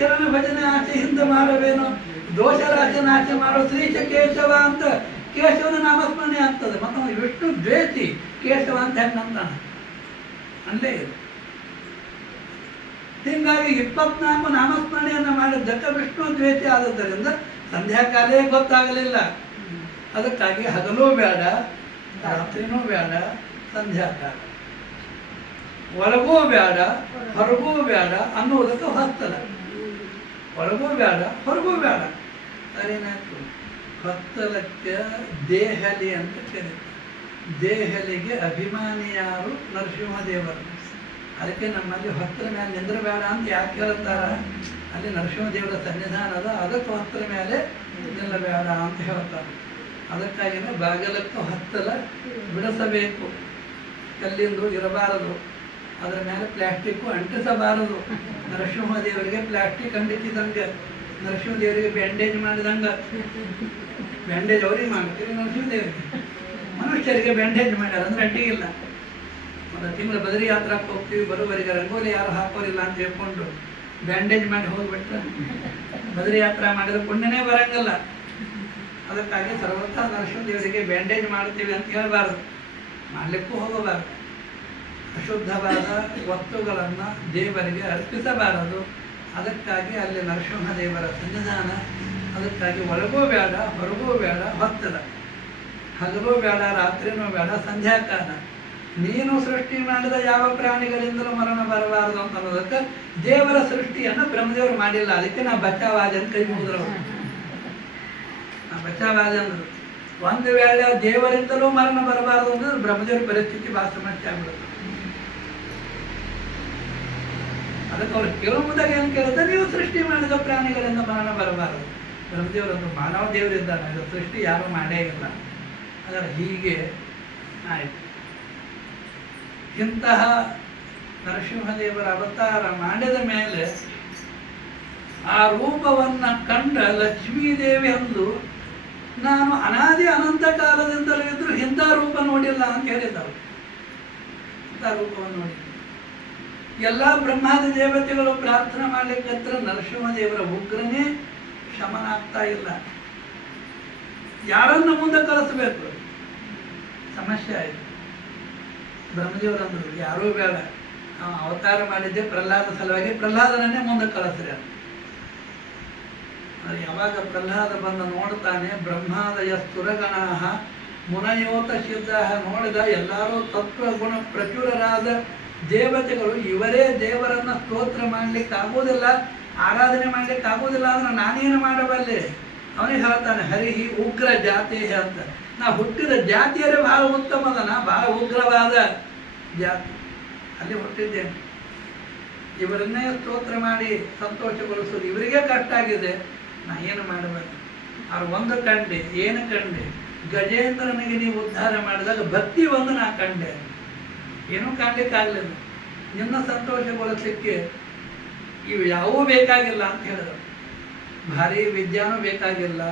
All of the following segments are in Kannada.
ಚರಣ ಭಜನೆ ಆಚೆ ಹಿಂದೆ ಮಾಡವೇನು, ದೋಷರಾಜನ ಆಚೆ ಮಾಡೋ ಶ್ರೀಶ ಕೇಶವ ಅಂತ ಕೇಶವನ ನಾಮಸ್ಮರಣೆ ಆಗ್ತದೆ. ಮತ್ತು ವಿಷ್ಣು ದ್ವೇಷಿ ಕೇಶವ ಅಂತ ಹೆಂಗಂತಾನೆ ಅಲ್ಲೇ ಇದೆ. ಹೀಗಾಗಿ 24 ನಾಮಸ್ಮರಣೆಯನ್ನು ಮಾಡಿದ್ದಕ್ಕೆ ವಿಷ್ಣು ದ್ವೇಷಿ ಆದದ್ದರಿಂದ ಸಂಧ್ಯಾಕಾಲೇ ಗೊತ್ತಾಗಲಿಲ್ಲ. ಅದಕ್ಕಾಗಿ ಹಗಲೂ ಬೇಡ, ರಾತ್ರಿನೂ ಬೇಡ, ಸಂಧ್ಯಾಕಾಲ ಒಳಗೂ ಬೇಡ ಹೊರಗೂ ಬೇಡ ಅನ್ನೋದಕ್ಕೆ ಹೊತ್ತಲ. ಒಳಗೂ ಬೇಡ ಹೊರಗೂ ಬೇಡ. ಅದೇನಾಯ್ತು, ಹೊತ್ತಲಕ್ಕೆ ದೇಹಲಿ ಅಂತ ಕರೀತಾರೆ. ದೇಹಲಿಗೆ ಅಭಿಮಾನಿ ಯಾರು? ನರಸಿಂಹದೇವರು. ಅದಕ್ಕೆ ನಮ್ಮಲ್ಲಿ ಹೊತ್ತರ ಮೇಲೆ ನಿಂದ್ರಬೇಡ ಅಂತ ಯಾಕೆ ಹೇಳ್ತಾರ? ಅಲ್ಲಿ ನರಸಿಂಹದೇವರ ಸನ್ನಿಧಾನ ಅದ, ಅದಕ್ಕೆ ಹೊತ್ತರ ಮೇಲೆ ನಿಲ್ಲಬೇಡ ಅಂತ ಹೇಳ್ತಾರೆ. ಅದಕ್ಕಾಗಿಯೇ ಬಾಗಿಲಕ್ಕೆ ಹೊತ್ತಲ ಬಿಡಿಸಬೇಕು, ಕಲ್ಲಿಂದು ಇರಬಾರದು, ಅದರ ಮೇಲೆ ಪ್ಲಾಸ್ಟಿಕ್ಕು ಅಂಟಿಸಬಾರದು. ನರಸಿಂಹದೇವರಿಗೆ ಪ್ಲಾಸ್ಟಿಕ್ ಅಂಟಿಸಿದಂಗೆ, ನರಸಿಂಹದೇವರಿಗೆ ಬ್ಯಾಂಡೇಜ್ ಮಾಡಿದಂಗೆ. ಬ್ಯಾಂಡೇಜ್ ಅವ್ರಿಗೆ ಮಾಡ್ತೀವಿ, ನರಸಿಂಹದೇವರಿಗೆ ಮನುಷ್ಯರಿಗೆ ಬ್ಯಾಂಡೇಜ್ ಮಾಡ್ಯಾರ ಅಂದ್ರೆ ಅಡ್ಡಿಗಿಲ್ಲ. ಒಂದು ತಿಂಗಳು ಬದರಿ ಯಾತ್ರಕ್ಕೆ ಹೋಗ್ತೀವಿ, ಬರೋವರೆಗೆ ರಂಗೋಲಿ ಯಾರು ಹಾಕೋರಿಲ್ಲ ಅಂತ ಹೇಳ್ಕೊಂಡು ಬ್ಯಾಂಡೇಜ್ ಮಾಡಿ ಹೋಗ್ಬಿಟ್ರೆ ಬದರಿ ಯಾತ್ರಾ ಮಾಡಿದ್ರೆ ಪುಣ್ಯನೇ ಬರಂಗಲ್ಲ. ಅದಕ್ಕಾಗಿ ಸರ್ವಥ ನರಸಿಂಹದೇವರಿಗೆ ಬ್ಯಾಂಡೇಜ್ ಮಾಡ್ತೀವಿ ಅಂತ ಹೇಳಬಾರ್ದು, ಮಾಡಲಿಕ್ಕೂ ಹೋಗಬಾರ್ದು. ಅಶುದ್ಧವಾದ ವಸ್ತುಗಳನ್ನು ದೇವರಿಗೆ ಅರ್ಪಿಸಬಾರದು. ಅದಕ್ಕಾಗಿ ಅಲ್ಲಿ ನರಸಿಂಹದೇವರ ಸನ್ನಿಧಾನ. ಅದಕ್ಕಾಗಿ ಒಳಗೂ ಬೇಡ ಹೊರಗೂ ಬೇಡ, ಹೊತ್ತಲ ಹಗಲೂ ಬೇಡ ರಾತ್ರಿನೂ ಬೇಡ, ಸಂಧ್ಯಾಕಾಲ. ನೀನು ಸೃಷ್ಟಿ ಮಾಡಿದ ಯಾವ ಪ್ರಾಣಿಗಳಿಂದಲೂ ಮರಣ ಬರಬಾರದು ಅಂತ ಅನ್ನೋದಕ್ಕೆ ದೇವರ ಸೃಷ್ಟಿಯನ್ನು ಬ್ರಹ್ಮದೇವರು ಮಾಡಿಲ್ಲ. ಅದಕ್ಕೆ ನಾ ಬಚಾವಾದೆ ಅಂತ ಕೈ ಮುಗಿದ್ರು. ನಾ ಬಚಾವಾದೆ ಅಂದರು. ಒಂದು ವೇಳೆ ದೇವರಿಂದಲೂ ಮರಣ ಬರಬಾರದು ಅಂದ್ರೆ ಬ್ರಹ್ಮದೇವರ ಪರಿಸ್ಥಿತಿ ಭಾಳ ಸಮಸ್ಯೆ ಆಗ್ಬಿಡುತ್ತೆ. ಅದಕ್ಕೆ ಅವ್ರು ಕೇಳೋ ಮುಂದಾಗ ಏನು ಕೇಳುತ್ತೆ, ನೀವು ಸೃಷ್ಟಿ ಮಾಡಿದ ಪ್ರಾಣಿಗಳಿಂದ ಮರಣ ಬರಬಾರದು. ಬ್ರಹ್ಮದೇವರನ್ನು ಮಾನವ ದೇವರಿದ್ದಾನೆ, ಇದು ಸೃಷ್ಟಿ ಯಾರೂ ಮಾಡೇ ಇಲ್ಲ. ಹಾಗಾದ್ರೆ ಹೀಗೆ ಆಯಿತು. ಇಂತಹ ನರಸಿಂಹದೇವರ ಅವತಾರ ಮಾಡಿದ ಮೇಲೆ ಆ ರೂಪವನ್ನು ಕಂಡ ಲಕ್ಷ್ಮೀದೇವಿ ಅಂದು, ನಾನು ಅನಾದಿ ಅನಂತ ಕಾಲದಿಂದಲೂ ಇದ್ರೂ ಇಂಥ ರೂಪ ನೋಡಿಲ್ಲ ಅಂತ ಹೇಳಿದರು. ಇಂಥ ರೂಪವನ್ನು ನೋಡಿಲ್ಲ. ಎಲ್ಲ ಬ್ರಹ್ಮಾದಿ ದೇವತೆಗಳು ಪ್ರಾರ್ಥನೆ ಮಾಡಲಿಕ್ಕಂದ್ರೆ ನರಸಿಂಹದೇವರ ಉಗ್ರನೇ ಶಮನ ಆಗ್ತಾ ಇಲ್ಲ. ಯಾರನ್ನು ಮುಂದೆ ಕಳಿಸ್ಬೇಕು? ಸಮಸ್ಯೆ ಆಯಿತು. ಬ್ರಹ್ಮದೇವರು ಅಂದರು, ಯಾರೂ ಬೇಡ, ಅವತಾರ ಮಾಡಿದ್ದೆ ಪ್ರಹ್ಲಾದ ಸಲುವಾಗಿ, ಪ್ರಹ್ಲಾದನನ್ನೇ ಮುಂದೆ ಕಳಿಸ್ರಿ ಅಂತ. ಯಾವಾಗ ಪ್ರಹ್ಲಾದ ಬಂದು ನೋಡ್ತಾನೆ, ಬ್ರಹ್ಮಾದಯ ಸುರಗಣಾಹ ಮುನಯೋತ ಸಿದ್ಧ ನೋಡಿದ ಎಲ್ಲರೂ ತತ್ವಗುಣ ಪ್ರಚುರರಾದ ದೇವತೆಗಳು, ಇವರೇ ದೇವರನ್ನ ಸ್ತೋತ್ರ ಮಾಡ್ಲಿಕ್ಕೆ ಆಗೋದಿಲ್ಲ, ಆರಾಧನೆ ಮಾಡ್ಲಿಕ್ಕೆ ಆಗೋದಿಲ್ಲ ಅಂದ್ರೆ ನಾನೇನು ಮಾಡಬಲ್ಲೆ? ಅವನಿಗೆ ಹೇಳ್ತಾನೆ, ಹರಿಹಿ ಉಗ್ರ ಜಾತಿ ಅಂತ. ನಾ ಹುಟ್ಟಿದ ಜಾತಿಯರೇ ಬಹಳ ಉತ್ತಮದನ, ಬಹಳ ಉಗ್ರವಾದ ಜಾತಿ, ಅಲ್ಲಿ ಹುಟ್ಟಿದ್ದೇನೆ. ಇವರನ್ನೇ ಸ್ತೋತ್ರ ಮಾಡಿ ಸಂತೋಷಗೊಳಿಸೋದು ಇವರಿಗೆ ಕಷ್ಟ ಆಗಿದೆ, ನಾ ಏನು ಮಾಡಬಲ್ಲೆ? ಅವ್ರು ಒಂದು ಕಂಡೆ, ಏನು ಕಂಡೆ? ಗಜೇಂದ್ರನಿಗೆ ನೀವು ಉದ್ಧಾರ ಮಾಡಿದಾಗ ಭಕ್ತಿ ಒಂದು ನಾ ಕಂಡೆ, ಏನೂ ಕಾಣಲಿಕ್ಕಾಗಲಿಲ್ಲ. ನಿನ್ನ ಸಂತೋಷಗೊಳಿಸಲಿಕ್ಕೆ ಇವು ಯಾವೂ ಬೇಕಾಗಿಲ್ಲ ಅಂತ ಹೇಳಿದ್ರು. ಭಾರಿ ವಿದ್ಯಾನೂ ಬೇಕಾಗಿಲ್ಲ,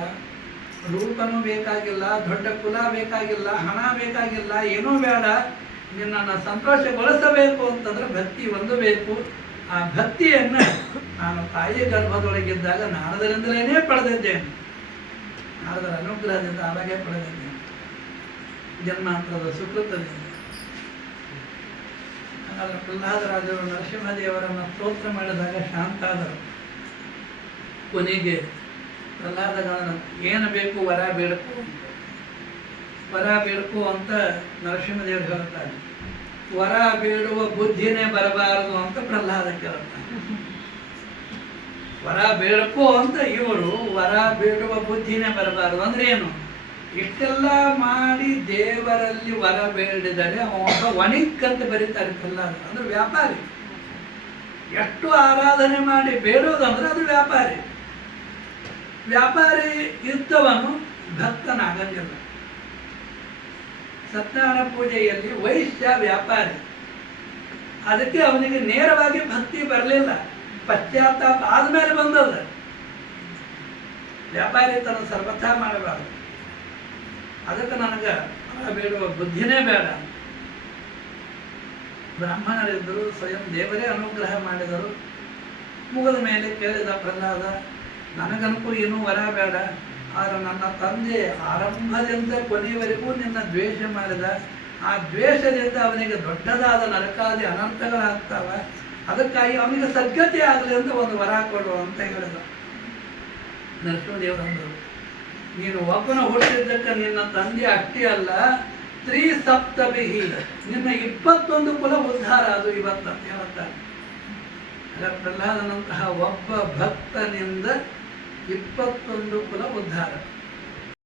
ರೂಪನೂ ಬೇಕಾಗಿಲ್ಲ, ದೊಡ್ಡ ಕುಲ ಬೇಕಾಗಿಲ್ಲ, ಹಣ ಬೇಕಾಗಿಲ್ಲ, ಏನೂ ಬೇಡ. ನಿನ್ನನ್ನು ಸಂತೋಷಗೊಳಿಸಬೇಕು ಅಂತಂದ್ರೆ ಭಕ್ತಿ ಒಂದು ಬೇಕು. ಆ ಭಕ್ತಿಯನ್ನು ನಾನು ತಾಯಿ ಗರ್ಭದೊಳಗಿದ್ದಾಗ ನಾರದರಿಂದಲೇ ಪಡೆದಿದ್ದೇನೆ. ನಾರದರ ಅನುಗ್ರಹದಿಂದ ಅವಾಗೇ ಪಡೆದಿದ್ದೇನೆ, ಜನ್ಮಾಂತರದ ಸುಕೃತದಿಂದ. ಹಾಗಾದ್ರೆ ಪ್ರಹ್ಲಾದರಾಜರು ನರಸಿಂಹದೇವರನ್ನು ಸ್ತೋತ್ರ ಮಾಡಿದಾಗ ಶಾಂತ ಆದರು. ಕೊನೆಗೆ ಪ್ರಹ್ಲಾದಗಳನ್ನು ಏನು ಬೇಕು ವರ ಬೇಡಕು, ವರ ಬೇಡಕು ಅಂತ ನರಸಿಂಹದೇವರು ಹೇಳ್ತಾರೆ. ವರ ಬೇಡುವ ಬುದ್ಧಿನೇ ಬರಬಾರದು ಅಂತ ಪ್ರಹ್ಲಾದ ಕೇಳ್ತಾನೆ. ವರ ಬೇಡಕು ಅಂತ ಇವರು, ವರ ಬೇಡುವ ಬುದ್ಧಿನೇ ಬರಬಾರದು ಅಂದ್ರೆ ಏನು? ಇಷ್ಟೆಲ್ಲ ಮಾಡಿ ದೇವರಲ್ಲಿ ವರ ಬೇಡಿದರೆ ಒಬ್ಬ ವಣಿಕ್ ಅಂತ ಬರೀತಾರೆ ಪ್ರಹ್ಲಾದ. ಅಂದ್ರೆ ವ್ಯಾಪಾರಿ. ಎಷ್ಟು ಆರಾಧನೆ ಮಾಡಿ ಬೇಡೋದಂದ್ರೆ ಅದು ವ್ಯಾಪಾರಿ. ವ್ಯಾಪಾರಿ ಇದ್ದವನು ಭಕ್ತನಾಗಂಗಿಲ್ಲ. ಸತ್ಯನಾರಾಯಣ ಪೂಜೆಯಲ್ಲಿ ವೈಶ್ಯ ವ್ಯಾಪಾರಿ, ಅದಕ್ಕೆ ಅವನಿಗೆ ನೇರವಾಗಿ ಭಕ್ತಿ ಬರಲಿಲ್ಲ, ಪಶ್ಚಾತ್ತಾಪ ಆದ್ಮೇಲೆ ಬಂದದ. ವ್ಯಾಪಾರಿ ತನ್ನ ಸರ್ವಥಾ ಮಾಡಬಾರದು. ಅದಕ್ಕೆ ನನಗೆ ಬೇಡುವ ಬುದ್ಧಿನೇ ಬೇಡ. ಬ್ರಾಹ್ಮಣರಿದ್ದರು, ಸ್ವಯಂ ದೇವರೇ ಅನುಗ್ರಹ ಮಾಡಿದರು. ಮುಗಿದ ಮೇಲೆ ಕೇಳಿದ ಪ್ರಹ್ಲಾದ, ನನಗನಕ್ಕೂ ಏನೂ ವರ ಬೇಡ, ಆದರೆ ನನ್ನ ತಂದೆ ಆರಂಭದಿಂದ ಕೊನೆಯವರೆಗೂ ನಿನ್ನ ದ್ವೇಷ ಮಾಡಿದ, ಆ ದ್ವೇಷದಿಂದ ಅವನಿಗೆ ದೊಡ್ಡದಾದ ನರಕಾದಿ ಅನರ್ಥಗಳಾಗ್ತಾವ, ಅದಕ್ಕಾಗಿ ಅವನಿಗೆ ಸದ್ಗತಿ ಆಗಲಿ ಅಂತ ಒಂದು ವರ ಕೊಡು ಅಂತ ಹೇಳಿದ. ನರಸಿಂಹದೇವರಂದರು, ನೀನು ಒಬ್ಬನ ಹುಟ್ಟಿದ್ದಕ್ಕೆ ನಿನ್ನ ತಂದೆ ಅಷ್ಟೇ ಅಲ್ಲ, ತ್ರಿಸಪ್ತಭಿಹಿ ನಿನ್ನ 21 ಕುಲ ಉದ್ಧಾರ ಅದು ಇವತ್ತಂತ ಹೇಳ್ತಾರೆ. ಪ್ರಹ್ಲಾದನಂತಹ ಒಬ್ಬ ಭಕ್ತನಿಂದ 21 ಕುಲ ಉದ್ಧಾರ.